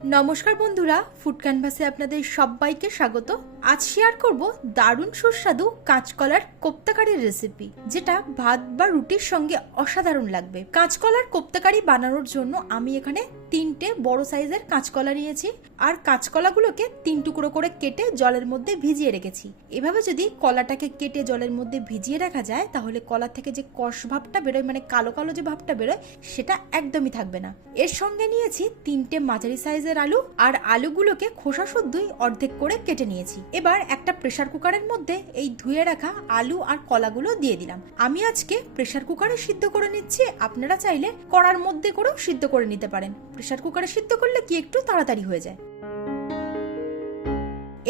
নমস্কার বন্ধুরা, ফুড ক্যানভাসে আপনাদের সবাইকে স্বাগত। আজ শেয়ার করব দারুণ সুস্বাদু কাঁচকলার কোপ্তাকারির রেসিপি, যেটা ভাত বা রুটির সঙ্গে অসাধারণ লাগবে। কাঁচকলার কোপ্তাকারি বানানোর জন্য আমি এখানে 3টে বড় সাইজের কাঁচকলা নিয়েছি, আর কাঁচকলাগুলোকে 3 টুকরো করে কেটে জলের মধ্যে ভিজিয়ে রেখেছি। এভাবে যদি কলাটাকে কেটে জলের মধ্যে ভিজিয়ে রাখা যায়, তাহলে কলা থেকে যে কষ ভাবটা বেরোয়, মানে কালো কালো যে ভাবটা বেরোয়, সেটা একদমই থাকবে না। এর সঙ্গে নিয়েছি 3টে মাঝারি সাইজের আলু, আর আলুগুলোকে খোসা শুদ্ধই অর্ধেক করে কেটে নিয়েছি। এবার একটা প্রেসার কুকারের মধ্যে এই ধুয়ে রাখা আলু আর কলাগুলো দিয়ে দিলাম। আমি আজকে প্রেসার কুকারে সিদ্ধ করে নিচ্ছি, আপনারা চাইলে কড়ার মধ্যে করেও সিদ্ধ করে নিতে পারেন। প্রেসার কুকারে সিদ্ধ করলে কি একটু তাড়াতাড়ি হয়ে যায়।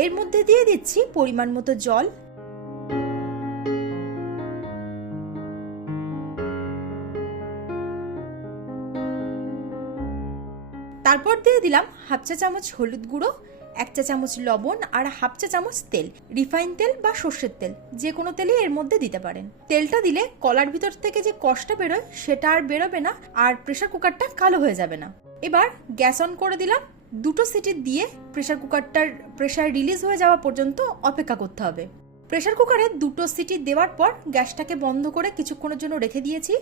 এর মধ্যে দিয়ে দিচ্ছি পরিমাণ মতো জল। তারপর দিয়ে দিলাম হাফ চা চামচ হলুদ গুঁড়ো, 1 চা চামচ লবণ আর হাফ চা চামচ তেল। রিফাইন তেল বা সর্ষের তেল, যে কোনো তেলই এর মধ্যে দিতে পারেন। তেলটা দিলে কলার ভিতর থেকে যে কষটা বেরোয় সেটা আর বেরোবে না, আর প্রেসার কুকারটা কালো হয়ে যাবে না। এবার গ্যাস অন করে দিলাম। 2টো সিটি দিয়ে প্রেসার কুকারটার প্রেসার রিলিজ হয়ে যাওয়া পর্যন্ত অপেক্ষা করতে হবে। প্রেসার কুকারে 2টো সিটি দেওয়ার পর গ্যাসটাকে বন্ধ করে কিছুক্ষণের জন্য রেখে দিয়েছি।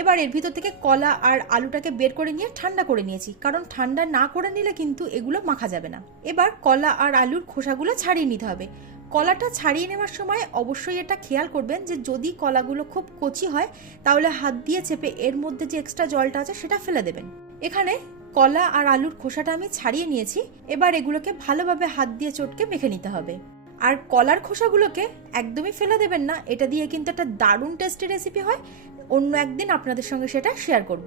এবার এর ভিতর থেকে কলা আর আলুটাকে বের করে নিয়ে ঠান্ডা করে নিয়েছি, কারণ ঠান্ডা না করে নিলে কিন্তু এগুলো মাখা যাবে না। এবার কলা আর আলুর খোসাগুলো ছাড়িয়ে নিতে হবে। কলাটা ছাড়িয়ে নেওয়ার সময় অবশ্যই এটা খেয়াল করবেন যে যদি কলাগুলো খুব কচি হয়, তাহলে হাত দিয়ে চেপে এর মধ্যে যে এক্সট্রা জলটা আছে সেটা ফেলে দেবেন। এখানে কলা আর আলুর খোসাটা আমি ছাড়িয়ে নিয়েছি। এবার এগুলোকে ভালোভাবে হাত দিয়ে চটকে মেখে নিতে হবে। আর কলার খোসাগুলোকে একদমই ফেলে দেবেন না, এটা দিয়ে কিন্তু একটা দারুণ টেস্টি রেসিপি হয়। অন্য একদিন আপনাদের সঙ্গে সেটা শেয়ার করব।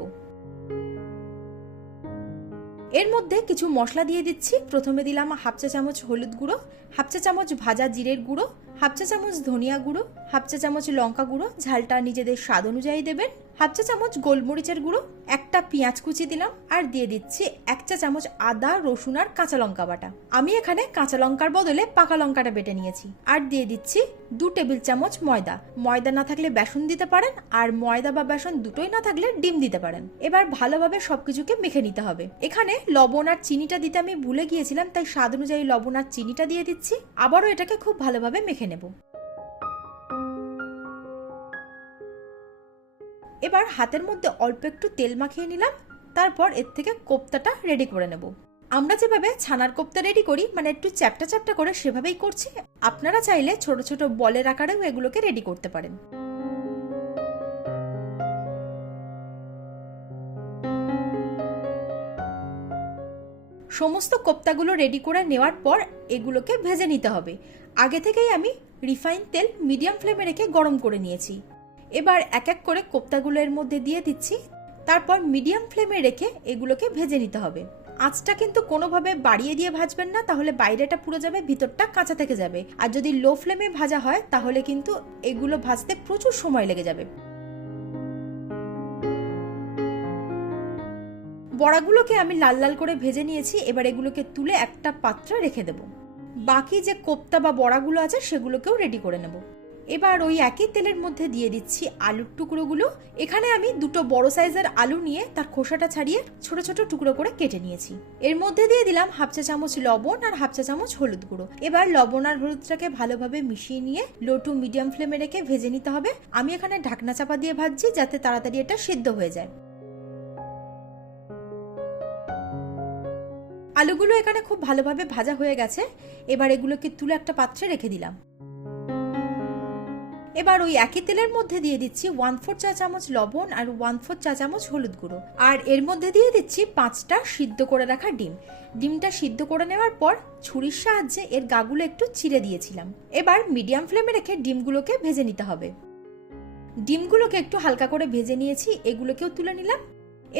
এর মধ্যে কিছু মশলা দিয়ে দিচ্ছি। প্রথমে দিলাম হাফ চা চামচ হলুদ গুঁড়ো, হাফ চা চামচ ভাজা জিরের গুঁড়ো, হাফ চা চামচ ধনিয়া গুঁড়ো, হাফ চা চামচ লঙ্কা গুঁড়ো, ঝালটা নিজেদের স্বাদ অনুযায়ী দেবেন, হাফ চা চামচ গোলমরিচের গুঁড়ো, একটা পেঁয়াজ কুচি দিলাম, আর দিয়ে দিচ্ছি 1 চা চামচ আদা, রসুন আর কাঁচা লঙ্কা বাটা। আমি এখানে কাঁচা লঙ্কার বদলে পাকা লঙ্কাটা বেটে নিয়েছি। আর দিয়ে দিচ্ছি 2 টেবিল চামচ ময়দা। ময়দা না থাকলে বেসন দিতে পারেন, আর ময়দা বা বেসন দুটোই না থাকলে ডিম দিতে পারেন। এবার ভালোভাবে সবকিছুকে মেখে নিতে হবে। এখানে লবণ আর চিনিটা দিতে আমি ভুলে গিয়েছিলাম, তাই স্বাদ অনুযায়ী লবণ আর চিনিটা দিয়ে দিচ্ছি। আবারও এটাকে খুব ভালোভাবে মেখে নেব। এবার হাতের মধ্যে অল্প একটু তেল মাখিয়ে নিলাম। তারপর এর থেকে কোপ্তাটা রেডি করে নেব। আমরা যেভাবে ছানার কোপ্তা রেডি করি, মানে একটু চ্যাপটা চ্যাপটা করে, সেভাবেই করছি। আপনারা চাইলে ছোট ছোট বলের আকারেও এগুলোকে রেডি করতে পারেন। সমস্ত কোপ্তাগুলো রেডি করে নেওয়ার পর এগুলোকে ভেজে নিতে হবে। আগে থেকেই আমি রিফাইন তেল মিডিয়াম ফ্লেমে রেখে গরম করে নিয়েছি। এবার এক এক করে কোপ্তাগুলো এর মধ্যে দিয়ে দিচ্ছি। তারপর মিডিয়াম ফ্লেমে রেখে এগুলোকে ভেজে নিতে হবে। আঁচটা কিন্তু কোনোভাবে বাড়িয়ে দিয়ে ভাজবেন না, তাহলে বাইরেটা পুড়ে যাবে, ভিতরটা কাঁচা থেকে যাবে। আর যদি লো ফ্লেমে ভাজা হয়, তাহলে কিন্তু এগুলো ভাজতে প্রচুর সময় লেগে যাবে। বড়াগুলোকে আমি লাল লাল করে ভেজে নিয়েছি। এবার এগুলোকে তুলে একটা পাত্রে রেখে দেব। বাকি যে কোপ্তা বা বড়াগুলো আছে সেগুলোকেও রেডি করে নেব। এবার ওই একই তেলের মধ্যে দিয়ে দিচ্ছি আলুর টুকরোগুলো। এখানে আমি 2টো বড় সাইজের আলু নিয়ে তার খোসাটা ছাড়িয়ে ছোট ছোট টুকরো করে কেটে নিয়েছি। এর মধ্যে দিয়ে দিলাম হাফ চা চামচ লবণ আর হাফ চা চামচ হলুদ গুঁড়ো। এবার লবণ আর হলুদটাকে ভালোভাবে মিশিয়ে নিয়ে লো টু মিডিয়াম ফ্লেমে রেখে ভেজে নিতে হবে। আমি এখানে ঢাকনা চাপা দিয়ে ভাজছি, যাতে তাড়াতাড়ি এটা সিদ্ধ হয়ে যায়। আলুগুলো এখানে খুব ভালোভাবে ভাজা হয়ে গেছে। এবার এগুলোকে তুলে একটা পাত্রে রেখে দিলাম। এবার ওই একই তেলের মধ্যে দিয়ে দিচ্ছি 1/4 চা চামচ লবণ আর 1/4 চা চামচ হলুদ গুঁড়ো। আর এর মধ্যে দিয়ে দিচ্ছি 5টা সিদ্ধ করে রাখা ডিম। ডিমটা সিদ্ধ করে নেওয়ার পর ছুরির সাহায্যে এর গাগুলো একটু চিড়ে দিয়েছিলাম। এবার মিডিয়াম ফ্লেমে রেখে ডিমগুলোকে ভেজে নিতে হবে। ডিমগুলোকে একটু হালকা করে ভেজে নিয়েছি, এগুলোকেও তুলে নিলাম।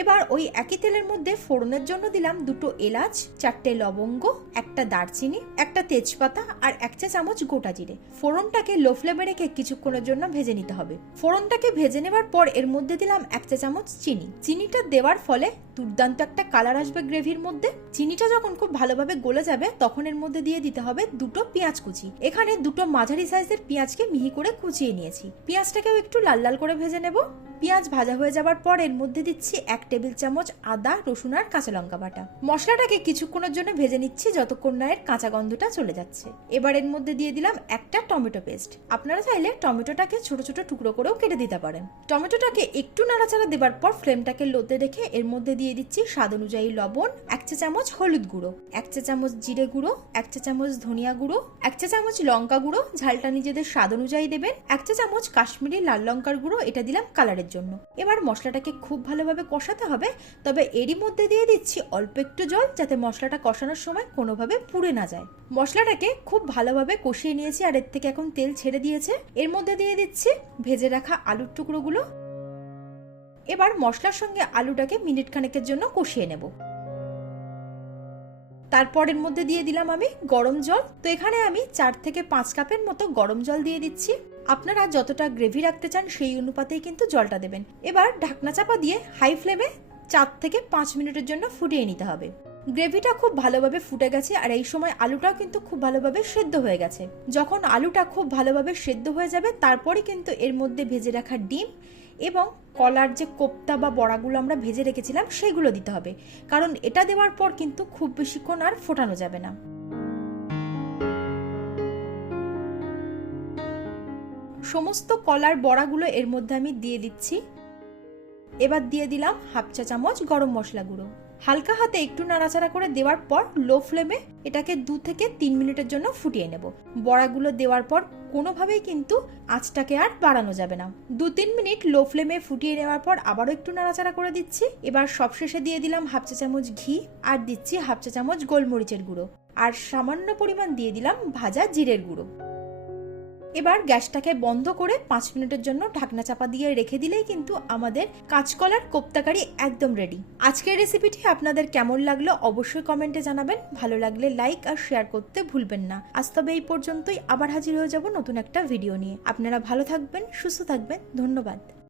এবার ওই একই তেলের মধ্যে ফোড়নের জন্য দিলাম 2টো এলাচ, 4টে লবঙ্গ, একটা দারচিনি, একটা তেজপাতা আর 1 চা চামচ গোটা জিরে। ফোড়নটাকে লো ফ্লেমে রেখে কিছুক্ষণের জন্য ভেজে নিতে হবে। ফোড়নটাকে ভেজে নেবার পর এর মধ্যে দিলাম 1 চা চামচ চিনি। চিনিটা দেওয়ার ফলে দুর্দান্ত একটা কালার আসবে গ্রেভির মধ্যে। চিনিটা যখন খুব ভালোভাবে গলে যাবে তখন এর মধ্যে দিয়ে দিতে হবে 2টো পেঁয়াজ কুচি। এখানে 2টো মাঝারি সাইজের পেঁয়াজকে মিহি করে কুচিয়ে নিয়েছি। পেঁয়াজটাকেও একটু লাল লাল করে ভেজে নেব। পেঁয়াজ ভাজা হয়ে যাবার পর এর মধ্যে দিচ্ছি 1 টেবিল চামচ আদা, রসুন আর কাঁচা লঙ্কা বাটা। মশলাটাকে কিছুক্ষণের জন্য ভেজে নিচ্ছি যতক্ষণ না এর কাঁচা গন্ধটা চলে যাচ্ছে। এবার এর মধ্যে দিয়ে দিলাম একটা টমেটো পেস্ট। আপনারা চাইলে টমেটোটাকে ছোট ছোট টুকরো করেও কেটে দিতে পারেন। টমেটোটাকে একটু নাড়াচাড়া দেবার পর ফ্লেমটাকে লোতে রেখে এর মধ্যে দিয়ে দিচ্ছি স্বাদ অনুযায়ী লবণ, 1 চা চামচ হলুদ গুঁড়ো, 1 চা চামচ জিরে গুঁড়ো, 1 চা চামচ ধনিয়া গুঁড়ো, 1 চা চামচ লঙ্কা গুঁড়ো, ঝালটা নিজেদের স্বাদ অনুযায়ী দেবেন, 1 চা চামচ কাশ্মীরি লাল লঙ্কার গুঁড়ো, এটা দিলাম কালারের জন্য। এবার মশলাটাকে খুব ভালোভাবে কষাতে হবে, তবে এরই মধ্যে দিয়ে দিচ্ছি অল্প একটু জল, যাতে মশলাটা কষানোর সময় কোনোভাবে পুড়ে না যায়। মশলাটাকে খুব ভালোভাবে কষিয়ে নিয়েছি আর এর থেকে এখন তেল ছেড়ে দিয়েছে। এর মধ্যে দিয়ে দিচ্ছি ভেজে রাখা আলুর টুকরোগুলো। এবার মশলার সঙ্গে আলুটাকে মিনিট খানেকের জন্য কষিয়ে নেব। তারপর এর মধ্যে দিয়ে দিলাম আমি গরম জল। তো এখানে আমি 4 থেকে 5 কাপের মতো গরম জল দিয়ে দিচ্ছি। আপনারা যতটা গ্রেভি রাখতে চান সেই অনুপাতেই কিন্তু জলটা দেবেন। এবার ঢাকনা চাপা দিয়ে হাই ফ্লেমে 4 থেকে 5 মিনিটের জন্য ফুটিয়ে নিতে হবে। গ্রেভিটা খুব ভালোভাবে ফুটে গেছে আর এই সময় আলুটাও কিন্তু খুব ভালোভাবে সেদ্ধ হয়ে গেছে। যখন আলুটা খুব ভালোভাবে সেদ্ধ হয়ে যাবে তারপরে কিন্তু এর মধ্যে ভেজে রাখা ডিম এবং কলার যে কোপ্তা বা বড়াগুলো আমরা ভেজে রেখেছিলাম সেগুলো দিতে হবে, কারণ এটা দেওয়ার পর কিন্তু খুব বেশিক্ষণ আর ফোটানো যাবে না। সমস্ত কলার বড়াগুলো এর মধ্যে আমি দিয়ে দিচ্ছি। এবার দিয়ে দিলাম 1/2 চা চামচ গরম মশলা গুঁড়ো। হালকা হাতে একটু নাড়াচাড়া করে দেওয়ার পর লো ফ্লেমে এটাকে 2 থেকে 3 মিনিটের জন্য ফুটিয়ে নেব। বড়াগুলো দেওয়ার পর কোনোভাবেই কিন্তু আঁচটাকে আর বাড়ানো যাবে না। 2-3 মিনিট লো ফ্লেমে ফুটিয়ে নেওয়ার পর আবারও একটু নাড়াচাড়া করে দিচ্ছি। এবার সবশেষে দিয়ে দিলাম 1/2 চা চামচ ঘি আর দিচ্ছি 1/2 চা চামচ গোলমরিচের গুঁড়ো আর সামান্য পরিমাণ দিয়ে দিলাম ভাজা জিরের গুঁড়ো। এবার গ্যাসটাকে বন্ধ করে 5 মিনিটের জন্য ঢাকনা চাপা দিয়ে রেখে দিলেই কিন্তু আমাদের কাঁচকলার কোপ্তাকারি একদম রেডি। আজকের রেসিপিটি আপনাদের কেমন লাগলো অবশ্যই কমেন্টে জানাবেন। ভালো লাগলে লাইক আর শেয়ার করতে ভুলবেন না। আজ তবে এই পর্যন্তই, আবার হাজির হয়ে যাব নতুন একটা ভিডিও নিয়ে। আপনারা ভালো থাকবেন, সুস্থ থাকবেন। ধন্যবাদ।